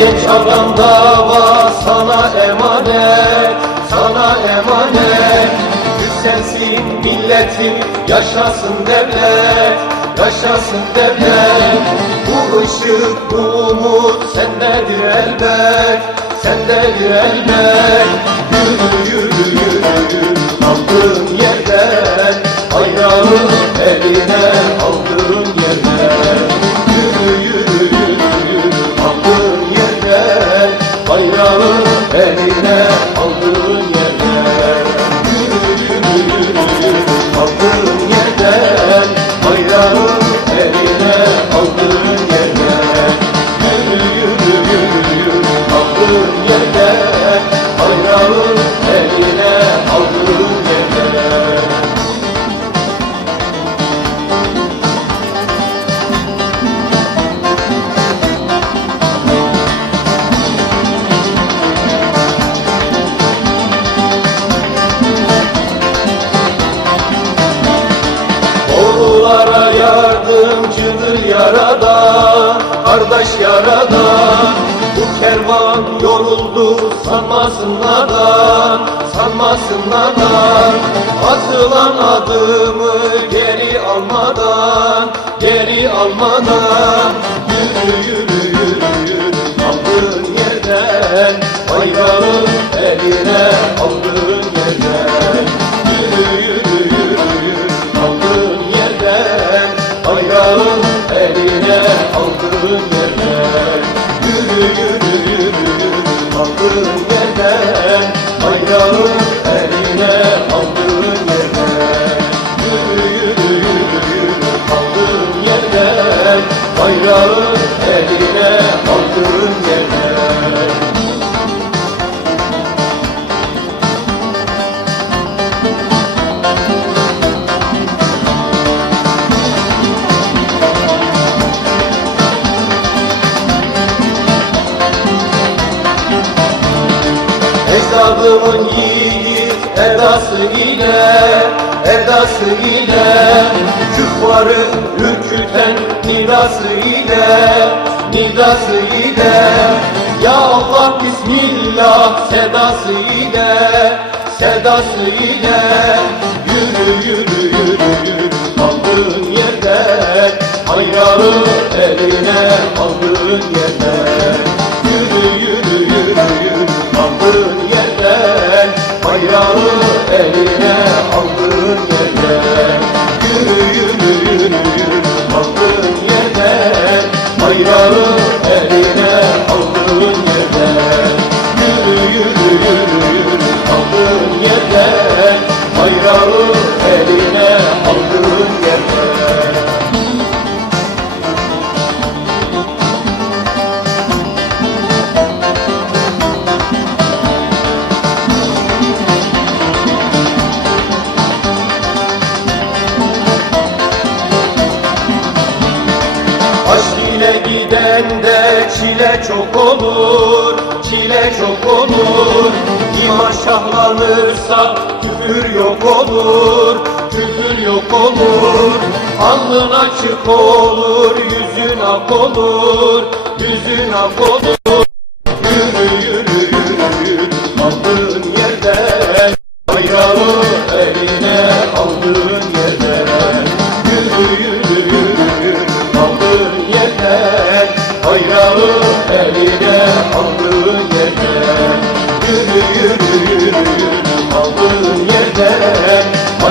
Yalan dava sana emanet, sana emanet sensin milletim, yaşasın devlet, yaşasın devlet Bu ışık, bu umut sendedir elbet, sendedir elbet Yürü yürü yürü, aldığın yerden Ayağını eline yerden Bayrağı eline aldığın kardeş yarada. Bu kervan yoruldu sanmasınlar da, sanmasınlar da. Atılan adımı geri almadan, geri almadan. Yürü yürü yürü aldığın yerden, bayrağı eline aldığın yerden. Bayrağın eline aldığın yerden Yürü yürü yürü yürü aldığın yerden Bayrağın eline aldığın yerden Yürü yürü yürü yürü aldığın yerden Bayrağın Ecdadımın yiğit edası ile Edası ile. Küffarı ürküten nidası ile Nidası ile. Ya Allah Bismillah sedası ile Sedası ile. Yürü yürü yürü yürü Aldığın yerden Bayrağı eline aldığın yerden Yürü yürü yürü aldığın yerden Bayrağı eline aldığın Aşk ile giden de çile çok olur, çile çok olur. İman şahlanırsa küfür yok olur, küfür yok olur. Alnın açık olur, yüzün ak olur, yüzün ak olur.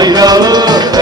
Yürü